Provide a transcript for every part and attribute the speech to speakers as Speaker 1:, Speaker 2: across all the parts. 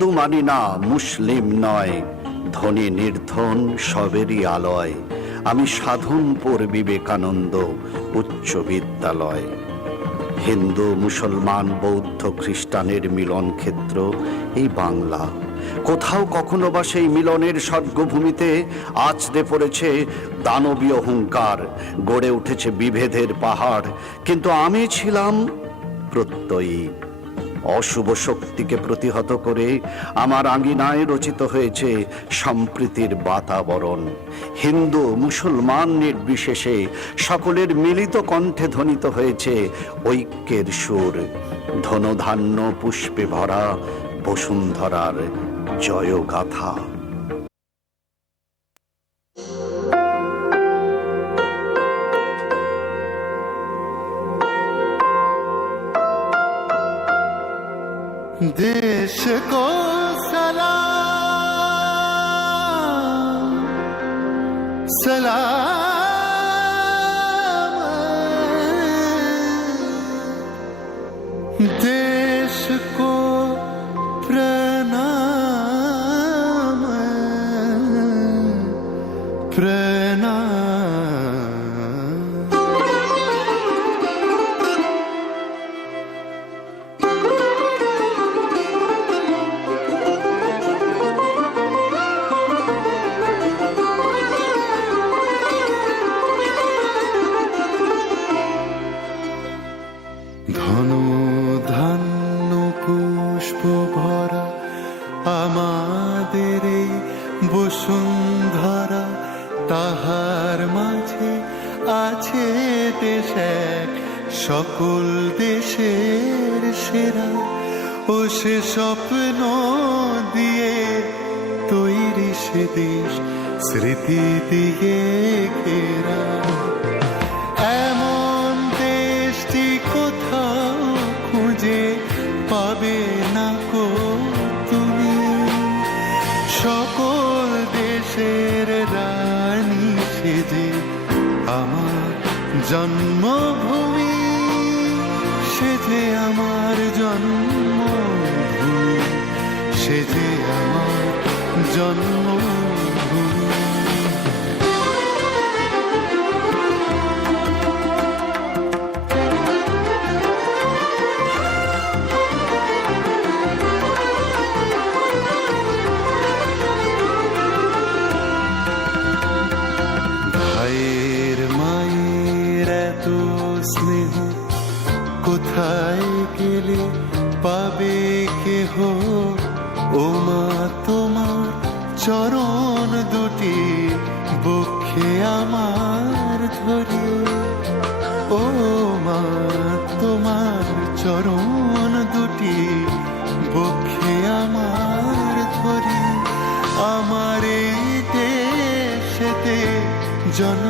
Speaker 1: হিন্দু মানি না মুসলিম নয়, ধনী নির্ধন সবেরই আলয়। আমি সাধনপুর বিবেকানন্দ উচ্চ বিদ্যালয়। হিন্দু, মুসলমান, বৌদ্ধ খ্রিস্টানের মিলন ক্ষেত্র এই বাংলা। কোথাও কখনো বা সেই মিলনের স্বর্গভূমিতে আছড়ে পড়েছে দানবীয় হুঙ্কার গড়ে উঠেছে বিভেদের পাহাড়। কিন্তু আমি ছিলাম প্রত্যয়ী। অশুভ শক্তিকে প্রতিহত করে আমার আঙ্গিনায় রচিত হয়েছে সম্প্রীতির বাতাবরণ। হিন্দু, মুসলমান নির্বিশেষে সকলের মিলিত কণ্ঠে ধ্বনিত হয়েছে ঐক্যের সুর। ধনধান্য পুষ্পে ভরা বসুন্ধরার জয়গাথা।
Speaker 2: देश को सलाम सलाम। देश को प्रणाम प्रणाम দেশ এক সকল দেশের সেরা ও সে স্বপ্ন দিয়ে তৈরি সে দেশ, স্মৃতি দিয়ে ঘেরা। জন্মভূমি সেথে আমার জন্মভূমি সেথে আমার জন্মভূমি। তোমার চরণ দুটি বক্ষে আমার ধরে। ও মা, তোমার চরণ দুটি বক্ষে আমার ধরে। আমার এই দেশেতে জন্ম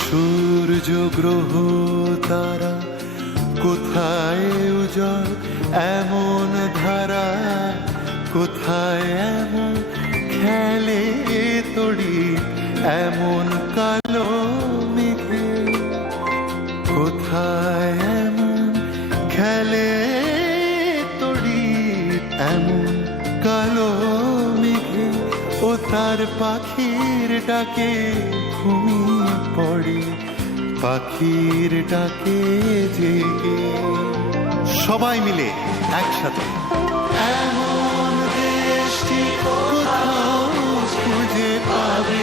Speaker 2: সূর্য গ্রহ তারা কোথায় উজল এমন ধারা কোথায়? এমন খেলে তড়ি, এমন কালো মেঘে কোথায়? এমন খেলে তড়ি, এমন কালো মেঘে ও তার পাখির ডাকে ঘুম পড়ে পাখির ডাকে জেগে। সবাই মিলে একসাথে। এমন দৃষ্টি কোথাও খুঁজে পাবে